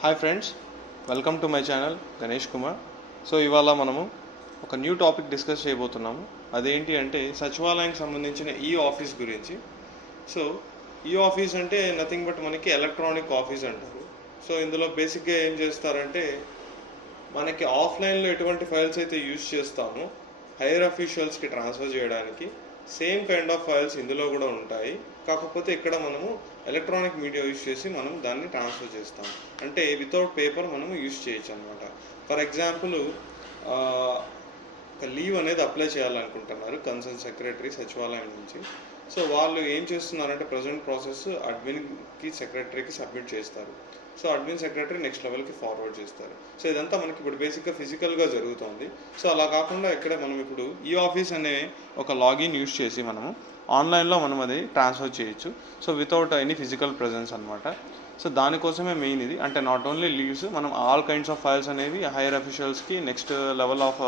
Hi friends, welcome to my channel Ganesh Kumar. So ఇవాళ మనము ఒక న్యూ టాపిక్ డిస్కస్ చేయబోతున్నాము. అదేంటి అంటే సచివాలయానికి సంబంధించిన ఈ ఆఫీస్ గురించి. సో ఈ ఆఫీస్ అంటే నథింగ్ బట్ మనకి ఎలక్ట్రానిక్ ఆఫీస్ అంటారు. సో ఇందులో బేసిక్గా ఏం చేస్తారంటే మనకి ఆఫ్లైన్లో ఎటువంటి ఫైల్స్ అయితే యూజ్ చేస్తామో హైయర్ అఫీషియల్స్కి ట్రాన్స్ఫర్ చేయడానికి సేమ్ కైండ్ ఆఫ్ ఫైల్స్ ఇందులో కూడా ఉంటాయి. కాకపోతే ఇక్కడ మనము ఎలక్ట్రానిక్ మీడియా యూజ్ చేసి మనం దాన్ని ట్రాన్స్ఫర్ చేస్తాం. అంటే వితౌట్ పేపర్ మనం యూజ్ చేయొచ్చు అనమాట. ఫర్ ఎగ్జాంపుల్ ఒక లీవ్ అనేది అప్లై చేయాలనుకుంటున్నారు కన్సర్న్ సెక్రటరీ సచివాలయం నుంచి. సో వాళ్ళు ఏం చేస్తున్నారంటే ప్రజెంట్ ప్రాసెస్ అడ్మిన్కి సెక్రటరీకి సబ్మిట్ చేస్తారు. సో అడ్మిన్ సెక్రటరీ నెక్స్ట్ లెవెల్కి ఫార్వర్డ్ చేస్తారు. సో ఇదంతా మనకి ఇప్పుడు బేసిక్గా ఫిజికల్గా జరుగుతుంది. సో అలా కాకుండా ఇక్కడ మనం ఇప్పుడు ఈ ఆఫీస్ అనే ఒక లాగిన్ యూజ్ చేసి మనము ఆన్లైన్లో మనం అది ట్రాన్స్ఫర్ చేయొచ్చు. So without any physical presence అనమాట. సో దానికోసమే మెయిన్ ఇది. అంటే నాట్ ఓన్లీ లీవ్స్, మనం ఆల్ కైండ్స్ ఆఫ్ ఫైల్స్ అనేవి హైయర్ అఫీషియల్స్కి నెక్స్ట్ లెవెల్ ఆఫ్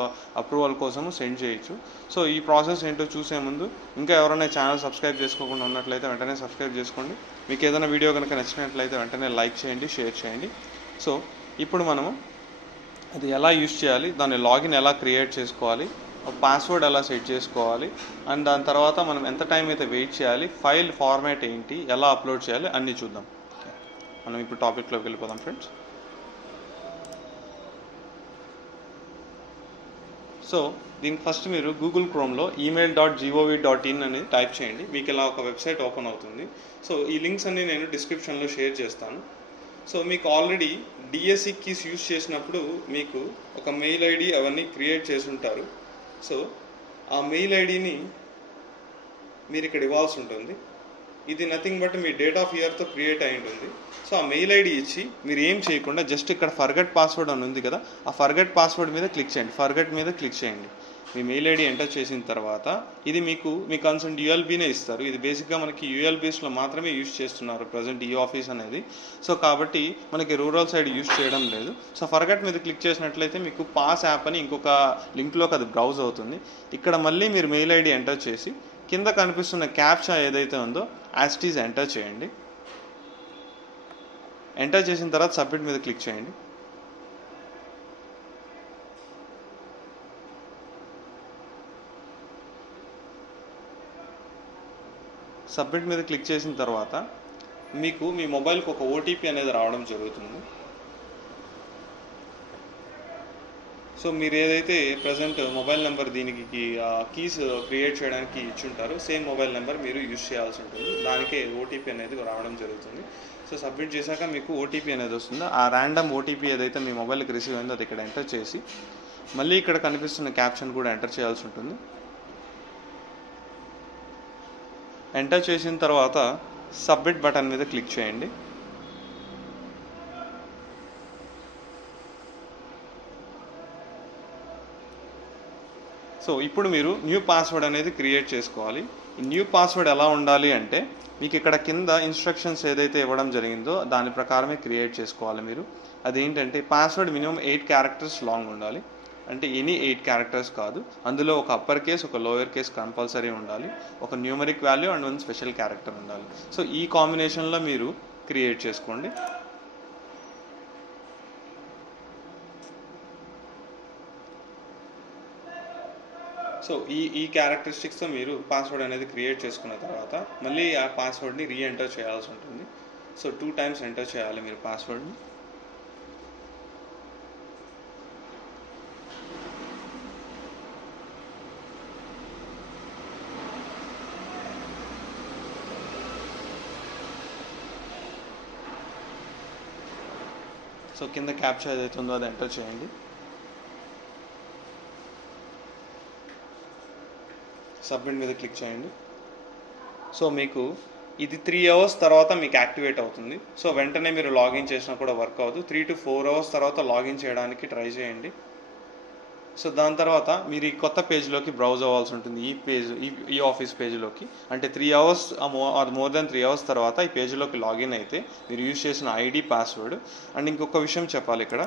అప్రూవల్ కోసము సెండ్ చేయొచ్చు. సో ఈ ప్రాసెస్ ఏంటో చూసే ముందు ఇంకా ఎవరైనా ఛానల్ సబ్స్క్రైబ్ చేసుకోకుండా ఉన్నట్లయితే వెంటనే సబ్స్క్రైబ్ చేసుకోండి. మీకు ఏదైనా వీడియో కనుక నచ్చినట్లయితే వెంటనే లైక్ చేయండి, షేర్ చేయండి. సో ఇప్పుడు మనము అది ఎలా యూజ్ చేయాలి, దాని లాగిన్ ఎలా క్రియేట్ చేసుకోవాలి, పాస్వర్డ్ ఎలా సెట్ చేసుకోవాలి, అండ్ దాని తర్వాత మనం ఎంత టైం అయితే వెయిట్ చేయాలి, ఫైల్ ఫార్మాట్ ఏంటి, ఎలా అప్లోడ్ చేయాలి అన్నీ చూద్దాం. మనం ఇప్పుడు టాపిక్లోకి వెళ్ళిపోదాం ఫ్రెండ్స్. సో దీనికి ఫస్ట్ మీరు గూగుల్ క్రోమ్లో email.gov.in అని టైప్ చేయండి. మీకు ఇలా ఒక వెబ్సైట్ ఓపెన్ అవుతుంది. సో ఈ లింక్స్ అన్ని నేను డిస్క్రిప్షన్లో షేర్ చేస్తాను. సో మీకు ఆల్రెడీ డిఎస్సి కీస్ యూజ్ చేసినప్పుడు మీకు ఒక మెయిల్ ఐడి అవన్నీ క్రియేట్ చేసి ఉంటారు. సో ఆ మెయిల్ ఐడిని మీరు ఇక్కడ ఇవ్వాల్సి ఉంటుంది. ఇది నథింగ్ బట్ మీ డేట్ ఆఫ్ ఇయర్తో క్రియేట్ అయి ఉంటుంది. సో ఆ మెయిల్ ఐడి ఇచ్చి మీరు ఏం చేయకుండా జస్ట్ ఇక్కడ ఫర్గెట్ పాస్వర్డ్ అని ఉంది కదా, ఆ ఫర్గెట్ పాస్వర్డ్ మీద క్లిక్ చేయండి. ఫర్గెట్ మీద క్లిక్ చేయండి. మీ మెయిల్ ఐడి ఎంటర్ చేసిన తర్వాత ఇది మీకు మీ కన్సర్న్ యూఎల్బీనే ఇస్తారు. ఇది బేసిక్గా మనకి యూఎల్బీస్లో మాత్రమే యూజ్ చేస్తున్నారు ప్రజెంట్ ఈ ఆఫీస్ అనేది. సో కాబట్టి మనకి రూరల్ సైడ్ యూజ్ చేయడం లేదు. సో ఫర్గెట్ మీద క్లిక్ చేసినట్లయితే మీకు పాస్ యాప్ అని ఇంకొక లింక్లోకి అది బ్రౌజ్ అవుతుంది. ఇక్కడ మళ్ళీ మీరు మెయిల్ ఐడి ఎంటర్ చేసి కింద కనిపిస్తున్న క్యాప్చా ఏదైతే ఉందో యాజ్ ఇట్ ఈజ్ ఎంటర్ చేయండి. ఎంటర్ చేసిన తర్వాత సబ్మిట్ మీద క్లిక్ చేయండి. సబ్మిట్ మీద క్లిక్ చేసిన తర్వాత మీకు మీ మొబైల్కి ఒక ఓటీపీ అనేది రావడం జరుగుతుంది. సో మీరు ఏదైతే ప్రజెంట్ మొబైల్ నెంబర్ దీనికి కీస్ క్రియేట్ చేయడానికి ఇచ్చుంటారో సేమ్ మొబైల్ నెంబర్ మీరు యూజ్ చేయాల్సి ఉంటుంది. దానికే ఓటీపీ అనేది రావడం జరుగుతుంది. సో సబ్మిట్ చేశాక మీకు ఓటీపీ అనేది వస్తుంది. ఆ ర్యాండమ్ ఓటీపీ ఏదైతే మీ మొబైల్కి రిసీవ్ అయిందో అది ఇక్కడ ఎంటర్ చేసి మళ్ళీ ఇక్కడ కనిపిస్తున్న క్యాప్షన్ కూడా ఎంటర్ చేయాల్సి ఉంటుంది. ఎంటర్ చేసిన తర్వాత సబ్మిట్ బటన్ మీద క్లిక్ చేయండి. సో ఇప్పుడు మీరు న్యూ పాస్వర్డ్ అనేది క్రియేట్ చేసుకోవాలి. ఈ న్యూ పాస్వర్డ్ ఎలా ఉండాలి అంటే మీకు ఇక్కడ కింద ఇన్స్ట్రక్షన్స్ ఏదైతే ఇవ్వడం జరిగిందో దాని ప్రకారమే క్రియేట్ చేసుకోవాలి మీరు. అదేంటంటే పాస్వర్డ్ మినిమం 8 క్యారెక్టర్స్ లాంగ్ ఉండాలి. అంటే ఎనీ 8 క్యారెక్టర్స్ కాదు, అందులో ఒక అప్పర్ కేస్ ఒక లోయర్ కేస్ కంపల్సరీ ఉండాలి, ఒక numeric value and 1 special character ఉండాలి. సో ఈ కాంబినేషన్లో మీరు క్రియేట్ చేసుకోండి. సో ఈ క్యారెక్టరిస్టిక్స్తో మీరు పాస్వర్డ్ అనేది క్రియేట్ చేసుకున్న తర్వాత మళ్ళీ ఆ పాస్వర్డ్ని రీఎంటర్ చేయాల్సి ఉంటుంది. సో 2 టైమ్స్ ఎంటర్ చేయాలి మీరు పాస్వర్డ్ని. సో కింద క్యాప్చర్ ఏదైతే ఉందో అది ఎంటర్ చేయండి. సబ్మిట్ మీద క్లిక్ చేయండి. సో మీకు ఇది 3 అవర్స్ తర్వాత మీకు యాక్టివేట్ అవుతుంది. సో వెంటనే మీరు లాగిన్ చేసినా కూడా వర్క్ అవ్వదు. 3 to 4 అవర్స్ తర్వాత లాగిన్ చేయడానికి ట్రై చేయండి. సో దాని తర్వాత మీరు ఈ కొత్త పేజ్లోకి బ్రౌజ్ అవ్వాల్సి ఉంటుంది. ఈ ఆఫీస్ పేజ్లోకి. అంటే 3 అవర్స్ మోర్ దెన్ 3 అవర్స్ తర్వాత ఈ పేజ్లోకి లాగిన్ అయితే మీరు యూజ్ చేసిన ఐడి పాస్వర్డ్. అండ్ ఇంకొక విషయం చెప్పాలి, ఇక్కడ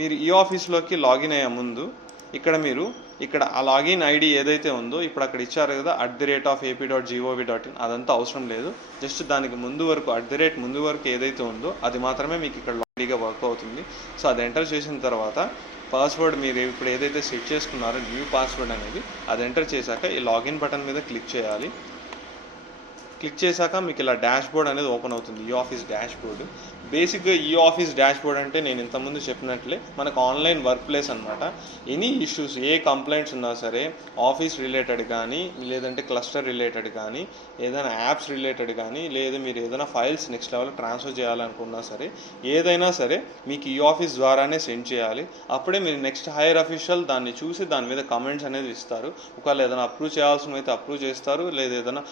మీరు ఈ ఆఫీస్లోకి లాగిన్ అయ్యే ముందు ఇక్కడ ఆ లాగిన్ ఐడి ఏదైతే ఉందో ఇప్పుడు అక్కడ ఇచ్చారు కదా @ap.gov.in, అదంతా అవసరం లేదు. జస్ట్ దానికి ముందు వరకు ముందు వరకు ఏదైతే ఉందో అది మాత్రమే మీకు ఇక్కడ రెడీగా వర్క్ అవుతుంది. సో అది ఎంటర్ చేసిన తర్వాత పాస్వర్డ్ మీరు ఇప్పుడు ఏదైతే సెట్ చేసుకున్నారో న్యూ పాస్వర్డ్ అనేది అది ఎంటర్ చేశాక ఈ లాగిన్ బటన్ మీద క్లిక్ చేయాలి. క్లిక్ చేశాక మీకు ఇలా డాష్ బోర్డ్ అనేది ఓపెన్ అవుతుంది, ఈ ఆఫీస్ డాష్ బోర్డ్. బేసిక్గా ఈ ఆఫీస్ డాష్ బోర్డ్ అంటే నేను ఇంతకుముందు చెప్పినట్లే మనకు ఆన్లైన్ వర్క్ ప్లేస్ అనమాట. ఎనీ ఇష్యూస్, ఏ కంప్లైంట్స్ ఉన్నా సరే ఆఫీస్ రిలేటెడ్ కానీ, లేదంటే క్లస్టర్ రిలేటెడ్ కానీ, ఏదైనా యాప్స్ రిలేటెడ్ కానీ, లేదా మీరు ఏదైనా ఫైల్స్ నెక్స్ట్ లెవెల్ ట్రాన్స్ఫర్ చేయాలనుకున్నా సరే, ఏదైనా సరే మీకు ఈ ఆఫీస్ ద్వారానే సెండ్ చేయాలి. అప్పుడే మీరు నెక్స్ట్ హైయర్ అఫీషియల్ దాన్ని చూసి దాని మీద కమెంట్స్ అనేది ఇస్తారు. ఒకవేళ ఏదైనా అప్రూవ్ చేయాల్సిన అయితే అప్రూవ్ చేస్తారు, లేదా ఏదైనా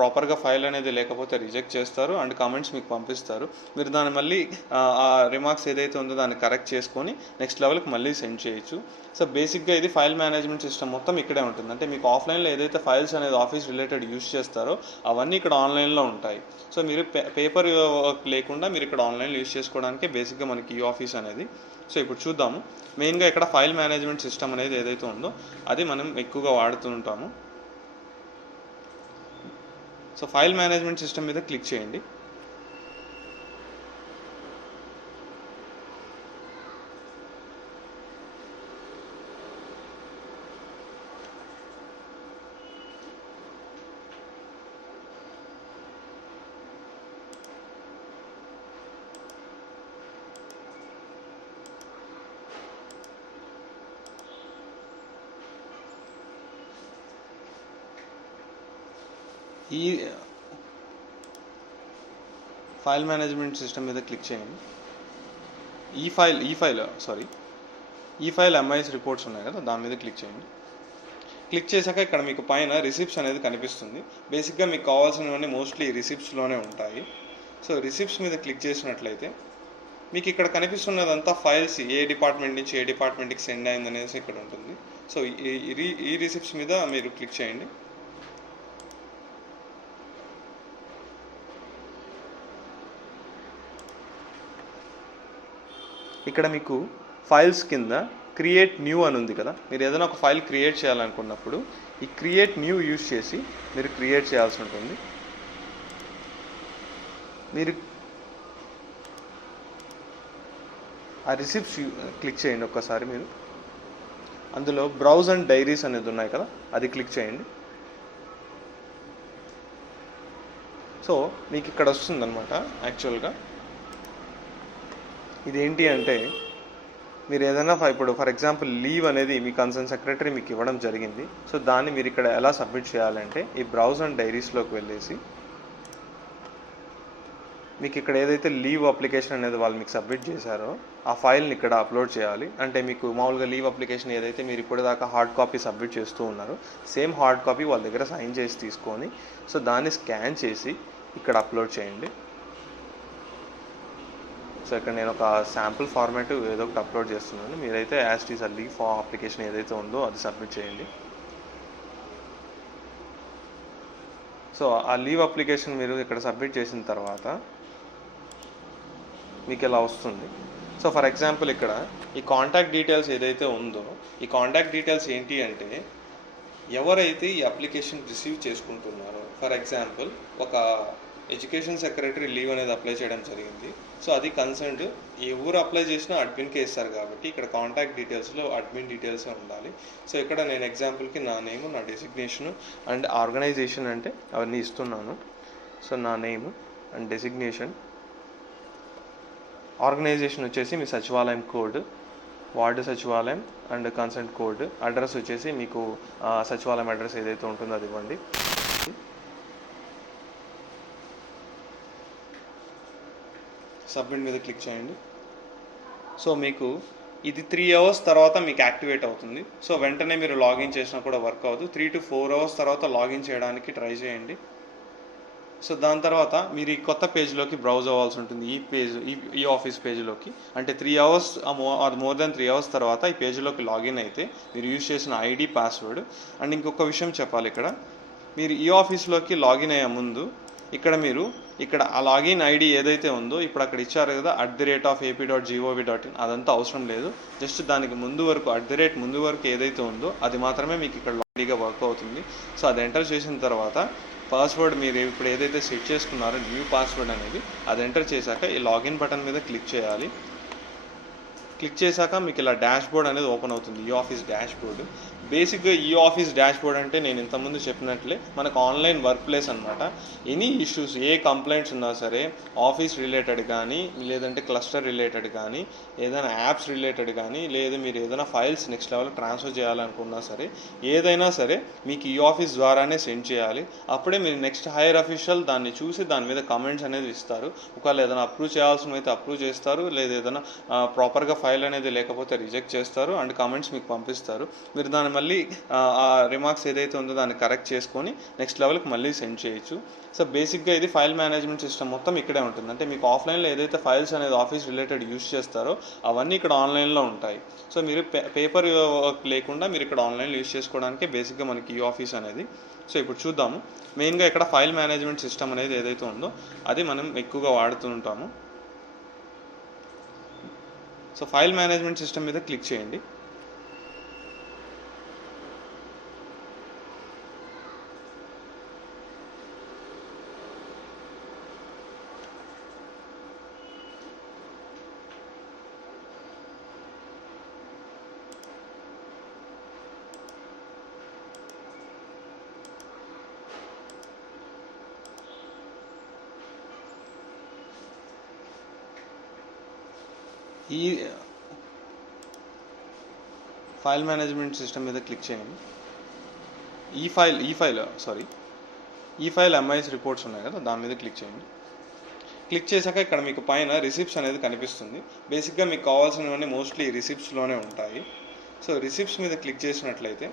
ప్రాపర్గా ఫైల్ అనేది లేకపోతే రిజెక్ట్ చేస్తారు అండ్ కామెంట్స్ మీకు పంపిస్తారు. మీరు దాన్ని మళ్ళీ ఆ రిమార్క్స్ ఏదైతే ఉందో దాన్ని కరెక్ట్ చేసుకొని నెక్స్ట్ లెవెల్కి మళ్ళీ సెండ్ చేయొచ్చు. సో బేసిక్గా ఇది ఫైల్ మేనేజ్మెంట్ సిస్టమ్ మొత్తం ఇక్కడే ఉంటుంది. అంటే మీకు ఆఫ్లైన్లో ఏదైతే ఫైల్స్ అనేది ఆఫీస్ రిలేటెడ్ యూస్ చేస్తారో అవన్నీ ఇక్కడ ఆన్లైన్లో ఉంటాయి. సో మీరు పేపర్ వర్క్ లేకుండా మీరు ఇక్కడ ఆన్లైన్లో యూస్ చేసుకోవడానికి బేసిక్గా మనకి ఈ ఆఫీస్ అనేది. సో ఇప్పుడు చూద్దాము. మెయిన్గా ఇక్కడ ఫైల్ మేనేజ్మెంట్ సిస్టమ్ అనేది ఏదైతే ఉందో అది మనం ఎక్కువగా వాడుతూ ఉంటాము. సో ఫైల్ మేనేజ్మెంట్ సిస్టమ్ మీద క్లిక్ చేయండి. ఈ ఫైల్ మేనేజ్మెంట్ సిస్టమ్ మీద క్లిక్ చేయండి. ఈ ఫైల్ ఎంఐఎస్ రిపోర్ట్స్ ఉన్నాయి కదా, దాని మీద క్లిక్ చేయండి. క్లిక్ చేశాక ఇక్కడ మీకు పైన రిసిప్ట్స్ అనేది కనిపిస్తుంది. బేసిక్గా మీకు కావాల్సినవన్నీ మోస్ట్లీ రిసిప్ట్స్లోనే ఉంటాయి. సో రిసిప్ట్స్ మీద క్లిక్ చేసినట్లయితే మీకు ఇక్కడ కనిపిస్తున్నదంతా ఫైల్స్ ఏ డిపార్ట్మెంట్ నుంచి ఏ డిపార్ట్మెంట్కి సెండ్ అయింది అనేసి ఇక్కడ ఉంటుంది. సో ఈ రిసిప్ట్స్ మీద మీరు క్లిక్ చేయండి. ఇక్కడ మీకు ఫైల్స్ కింద క్రియేట్ న్యూ అని ఉంది కదా, మీరు ఏదైనా ఒక ఫైల్ క్రియేట్ చేయాలనుకున్నప్పుడు ఈ క్రియేట్ న్యూ యూజ్ చేసి మీరు క్రియేట్ చేయాల్సి ఉంటుంది. మీరు ఆ రిసిప్ట్స్ క్లిక్ చేయండి ఒక్కసారి. మీరు అందులో బ్రౌజ్ అండ్ డైరీస్ అనేది ఉన్నాయి కదా, అది క్లిక్ చేయండి. సో మీకు ఇక్కడ వస్తుందన్నమాట. యాక్చువల్గా ఇదేంటి అంటే మీరు ఏదైనా ఇప్పుడు ఫర్ ఎగ్జాంపుల్ లీవ్ అనేది మీ కన్సర్న్ సెక్రటరీ మీకు ఇవ్వడం జరిగింది. సో దాన్ని మీరు ఇక్కడ ఎలా సబ్మిట్ చేయాలంటే ఈ బ్రౌజ్ అండ్ డైరీస్లోకి వెళ్ళేసి మీకు ఇక్కడ ఏదైతే లీవ్ అప్లికేషన్ అనేది వాళ్ళు మీకు సబ్మిట్ చేశారో ఆ ఫైల్ని ఇక్కడ అప్లోడ్ చేయాలి. అంటే మీకు మామూలుగా లీవ్ అప్లికేషన్ ఏదైతే మీరు ఇప్పటిదాకా హార్డ్ కాపీ సబ్మిట్ చేస్తూ ఉన్నారో సేమ్ హార్డ్ కాపీ వాళ్ళ దగ్గర సైన్ చేసి తీసుకొని సో దాన్ని స్కాన్ చేసి ఇక్కడ అప్లోడ్ చేయండి. సో ఇక్కడ నేను ఒక శాంపుల్ ఫార్మాట్ ఏదో ఒకటి అప్లోడ్ చేస్తున్నాను. మీరైతే యాజ్ టీజ్ ఆ లీవ్ అప్లికేషన్ ఏదైతే ఉందో అది సబ్మిట్ చేయండి. సో ఆ లీవ్ అప్లికేషన్ మీరు ఇక్కడ సబ్మిట్ చేసిన తర్వాత మీకు ఇలా వస్తుంది. సో ఫర్ ఎగ్జాంపుల్ ఇక్కడ ఈ కాంటాక్ట్ డీటెయిల్స్ ఏదైతే ఉందో ఈ కాంటాక్ట్ డీటెయిల్స్ ఏంటి అంటే ఎవరైతే ఈ అప్లికేషన్ రిసీవ్ చేసుకుంటున్నారో, ఫర్ ఎగ్జాంపుల్ ఒక ఎడ్యుకేషన్ సెక్రటరీ లీవ్ అనేది అప్లై చేయడం జరిగింది. సో అది కన్సర్న్డ్ ఎవరు అప్లై చేసినా అడ్మిన్కే ఇస్తారు కాబట్టి ఇక్కడ కాంటాక్ట్ డీటెయిల్స్లో అడ్మిన్ డీటెయిల్సే ఉండాలి. సో ఇక్కడ నేను ఎగ్జాంపుల్కి నా నేము, నా డెసిగ్నేషను అండ్ ఆర్గనైజేషన్ అంటే అవన్నీ ఇస్తున్నాను. సో నా నేము అండ్ డెసిగ్నేషన్, ఆర్గనైజేషన్ వచ్చేసి మీ సచివాలయం కోడ్, వార్డు సచివాలయం అండ్ కన్సెంట్ కోడ్, అడ్రస్ వచ్చేసి మీకు సచివాలయం అడ్రస్ ఏదైతే ఉంటుందో అది ఇవ్వండి. సబ్మిట్ మీద క్లిక్ చేయండి. సో మీకు ఇది 3 hours తర్వాత మీకు యాక్టివేట్ అవుతుంది. సో వెంటనే మీరు లాగిన్ చేసినా కూడా వర్క్ అవ్వదు. 3 to 4 hours తర్వాత లాగిన్ చేయడానికి ట్రై చేయండి. సో దాని తర్వాత మీరు ఈ కొత్త పేజ్లోకి బ్రౌజ్ అవ్వాల్సి ఉంటుంది. ఈ ఆఫీస్ పేజ్లోకి అంటే 3 hours or more than 3 hours తర్వాత ఈ పేజ్లోకి లాగిన్ అయితే మీరు యూజ్ చేసిన ఐడి, పాస్వర్డ్ అండ్ ఇంకొక విషయం చెప్పాలి. ఇక్కడ మీరు ఈ ఆఫీస్లోకి లాగిన్ అయ్యే ముందు ఇక్కడ ఆ లాగిన్ ఐడి ఏదైతే ఉందో ఇప్పుడు అక్కడ ఇచ్చారు కదా @ap.gov.in అదంతా అవసరం లేదు. జస్ట్ దానికి ముందు వరకు ముందు వరకు ఏదైతే ఉందో అది మాత్రమే మీకు ఇక్కడ లాగిన్గా వర్క్ అవుతుంది. సో అది ఎంటర్ చేసిన తర్వాత పాస్వర్డ్ మీరు ఇప్పుడు ఏదైతే సెట్ చేసుకున్నారో న్యూ పాస్వర్డ్ అనేది అది ఎంటర్ చేశాక ఈ లాగిన్ బటన్ మీద క్లిక్ చేయాలి. క్లిక్ చేశాక మీకు ఇలా డాష్ బోర్డ్ అనేది ఓపెన్ అవుతుంది, ఈ ఆఫీస్ డాష్ బోర్డ్. బేసిక్గా ఈ ఆఫీస్ డాష్ బోర్డ్ అంటే నేను ఇంతకుముందు చెప్పినట్లే మనకు ఆన్లైన్ వర్క్ ప్లేస్ అనమాట. ఎనీ ఇష్యూస్, ఏ కంప్లైంట్స్ ఉన్నా సరే ఆఫీస్ రిలేటెడ్ కానీ, లేదంటే క్లస్టర్ రిలేటెడ్ కానీ, ఏదైనా యాప్స్ రిలేటెడ్ కానీ, లేదా మీరు ఏదైనా ఫైల్స్ నెక్స్ట్ లెవెల్ ట్రాన్స్ఫర్ చేయాలనుకున్నా సరే, ఏదైనా సరే మీకు ఈ ఆఫీస్ ద్వారానే సెండ్ చేయాలి. అప్పుడే మీరు నెక్స్ట్ హైయర్ అఫీషియల్ దాన్ని చూసి దాని మీద కమెంట్స్ అనేది ఇస్తారు. ఒకవేళ ఏదైనా అప్రూవ్ చేయాల్సిన అయితే అప్రూవ్ చేస్తారు, లేదా ఏదైనా ప్రాపర్గా ఫైల్ అనేది లేకపోతే రిజెక్ట్ చేస్తారు అండ్ కామెంట్స్ మీకు పంపిస్తారు. మీరు దాన్ని మళ్ళీ ఆ రిమార్క్స్ ఏదైతే ఉందో దాన్ని కరెక్ట్ చేసుకొని నెక్స్ట్ లెవెల్కి మళ్ళీ సెండ్ చేయొచ్చు. సో బేసిక్గా ఇది ఫైల్ మేనేజ్మెంట్ సిస్టమ్ మొత్తం ఇక్కడే ఉంటుంది. అంటే మీకు ఆఫ్లైన్లో ఏదైతే ఫైల్స్ అనేది ఆఫీస్ రిలేటెడ్ యూస్ చేస్తారో అవన్నీ ఇక్కడ ఆన్లైన్లో ఉంటాయి. సో మీరు పేపర్ వర్క్ లేకుండా మీరు ఇక్కడ ఆన్లైన్లో యూస్ చేసుకోవడానికి బేసిక్గా మనకి ఈ ఆఫీస్ అనేది. సో ఇప్పుడు చూద్దాము. మెయిన్గా ఇక్కడ ఫైల్ మేనేజ్మెంట్ సిస్టమ్ అనేది ఏదైతే ఉందో అది మనం ఎక్కువగా వాడుతూ ఉంటాము. సో ఫైల్ మేనేజ్మెంట్ సిస్టమ్ మీద క్లిక్ చేయండి. ఈ ఫైల్ మేనేజ్మెంట్ సిస్టమ్ మీద క్లిక్ చేయండి. ఈ ఫైల్ ఎంఐఎస్ రిపోర్ట్స్ ఉన్నాయి కదా, దాని మీద క్లిక్ చేయండి. క్లిక్ చేశాక ఇక్కడ మీకు పైన రిసిప్ట్స్ అనేది కనిపిస్తుంది. బేసిక్గా మీకు కావాల్సినవన్నీ మోస్ట్లీ రిసిప్ట్స్లోనే ఉంటాయి. సో రిసిప్ట్స్ మీద క్లిక్ చేసినట్లయితే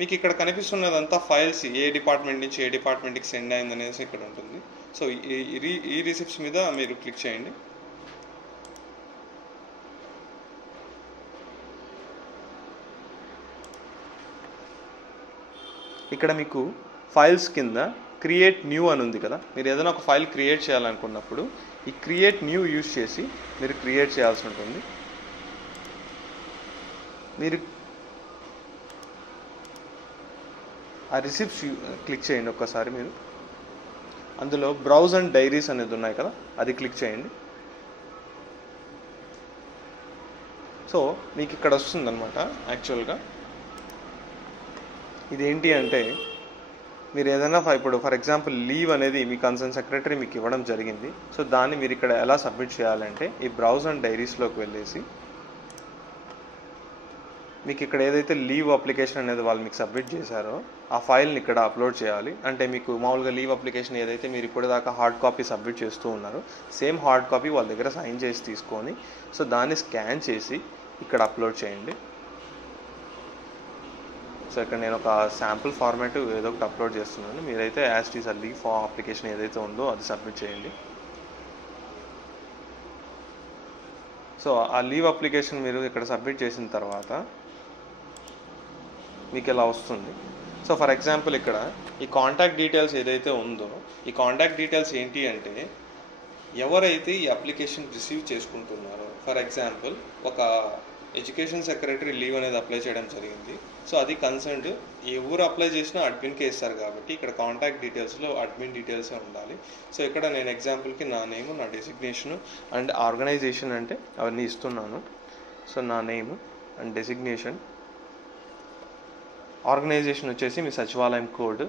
మీకు ఇక్కడ కనిపిస్తున్నదంతా ఫైల్స్ ఏ డిపార్ట్మెంట్ నుంచి ఏ డిపార్ట్మెంట్కి సెండ్ అయింది అనేసి ఇక్కడ ఉంటుంది. సో ఈ రిసిప్ట్స్ మీద మీరు క్లిక్ చేయండి. ఇక్కడ మీకు ఫైల్స్ కింద క్రియేట్ న్యూ అని ఉంది కదా, మీరు ఏదైనా ఒక ఫైల్ క్రియేట్ చేయాలనుకున్నప్పుడు ఈ క్రియేట్ న్యూ యూజ్ చేసి మీరు క్రియేట్ చేయాల్సి ఉంటుంది. మీరు ఆ రిసిప్ట్స్ క్లిక్ చేయండి ఒక్కసారి. మీరు అందులో బ్రౌజ్ అండ్ డైరీస్ అనేది ఉన్నాయి కదా, అది క్లిక్ చేయండి. సో మీకు ఇక్కడ వస్తుందన్నమాట. యాక్చువల్గా ఇదేంటి అంటే మీరు ఏదైనా ఇప్పుడు ఫర్ ఎగ్జాంపుల్ లీవ్ అనేది మీ కన్సర్న్ సెక్రటరీ మీకు ఇవ్వడం జరిగింది. సో దాన్ని మీరు ఇక్కడ ఎలా సబ్మిట్ చేయాలంటే ఈ బ్రౌజ్ అండ్ డైరీస్లోకి వెళ్ళేసి మీకు ఇక్కడ ఏదైతే లీవ్ అప్లికేషన్ అనేది వాళ్ళు మీకు సబ్మిట్ చేశారో ఆ ఫైల్ని ఇక్కడ అప్లోడ్ చేయాలి. అంటే మీకు మామూలుగా లీవ్ అప్లికేషన్ ఏదైతే మీరు ఇప్పటిదాకా హార్డ్ కాపీ సబ్మిట్ చేస్తూ ఉన్నారో సేమ్ హార్డ్ కాపీ వాళ్ళ దగ్గర సైన్ చేసి తీసుకొని సో దాన్ని స్కాన్ చేసి ఇక్కడ అప్లోడ్ చేయండి. సో ఇక్కడ నేను ఒక శాంపుల్ ఫార్మాట్ ఏదో ఒకటి అప్లోడ్ చేస్తున్నాను. మీరైతే యాజ్ టీజ్ ఆ లీవ్ అప్లికేషన్ ఏదైతే ఉందో అది సబ్మిట్ చేయండి. సో ఆ లీవ్ అప్లికేషన్ మీరు ఇక్కడ సబ్మిట్ చేసిన తర్వాత మీకు ఇలా వస్తుంది. సో ఫర్ ఎగ్జాంపుల్ ఇక్కడ ఈ కాంటాక్ట్ డీటెయిల్స్ ఏదైతే ఉందో ఈ కాంటాక్ట్ డీటెయిల్స్ ఏంటి అంటే ఎవరైతే ఈ అప్లికేషన్ రిసీవ్ చేసుకుంటున్నారో, ఫర్ ఎగ్జాంపుల్ ఒక ఎడ్యుకేషన్ సెక్రటరీ లీవ్ అనేది అప్లై చేయడం జరిగింది. సో అది కన్సర్న్డ్ ఏ ఊరు అప్లై చేసినా అడ్మిన్కే ఇస్తారు కాబట్టి ఇక్కడ కాంటాక్ట్ డీటెయిల్స్లో అడ్మిన్ డీటెయిల్సే ఉండాలి. సో ఇక్కడ నేను ఎగ్జాంపుల్కి నా నేము, నా డెసిగ్నేషను అండ్ ఆర్గనైజేషన్ అంటే అవన్నీ ఇస్తున్నాను. సో నా నేము అండ్ డెసిగ్నేషన్, ఆర్గనైజేషన్ వచ్చేసి మీ సచివాలయం కోడ్,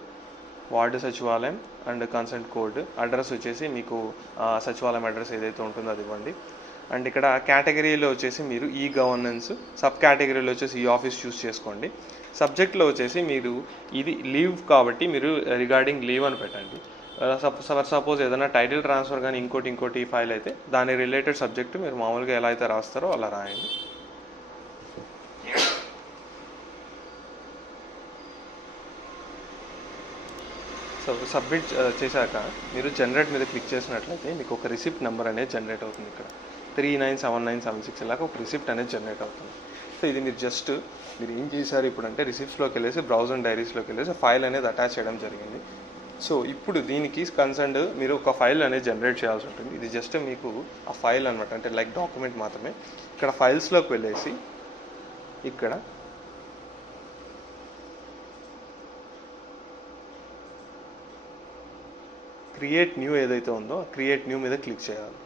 వార్డు సచివాలయం అండ్ కన్సర్న్ కోడ్, అడ్రస్ వచ్చేసి మీకు సచివాలయం అడ్రస్ ఏదైతే ఉంటుందో అది ఇవ్వండి. అండ్ ఇక్కడ కేటగిరీలో వచ్చేసి మీరు ఈ గవర్నెన్స్, సబ్ కేటగిరీలో వచ్చేసి ఈ ఆఫీస్ చూస్ చేసుకోండి. సబ్జెక్ట్లో వచ్చేసి మీరు ఇది లీవ్ కాబట్టి మీరు రిగార్డింగ్ లీవ్ అని పెట్టండి. సపోజ్ ఏదైనా టైటిల్ ట్రాన్స్ఫర్ కానీ ఇంకోటి ఫైల్ అయితే దాని రిలేటెడ్ సబ్జెక్టు మీరు మామూలుగా ఎలా అయితే రాస్తారో అలా రాయండి. సో సబ్మిట్ చేశాక మీరు జనరేట్ మీద క్లిక్ చేసినట్లయితే మీకు ఒక రిసిప్ట్ నెంబర్ అనేది జనరేట్ అవుతుంది. ఇక్కడ 397976 ఇలాగ ఒక రిసిప్ట్ అనేది జనరేట్ అవుతుంది. సో ఇది మీరు ఏం చేశారు ఇప్పుడు అంటే రిసిప్ట్స్లోకి వెళ్ళేసి బ్రౌజ్ అండ్ డైరీస్లోకి వెళ్ళేసి ఫైల్ అనేది అటాచ్ చేయడం జరిగింది. సో ఇప్పుడు దీనికి కన్సర్న్డ్ మీరు ఒక ఫైల్ అనేది జనరేట్ చేయాల్సి ఉంటుంది. ఇది జస్ట్ మీకు ఆ ఫైల్ అనమాట, అంటే లైక్ డాక్యుమెంట్ మాత్రమే. ఇక్కడ ఫైల్స్లోకి వెళ్ళేసి ఇక్కడ క్రియేట్ న్యూ ఏదైతే ఉందో క్రియేట్ న్యూ మీద క్లిక్ చేయాలి.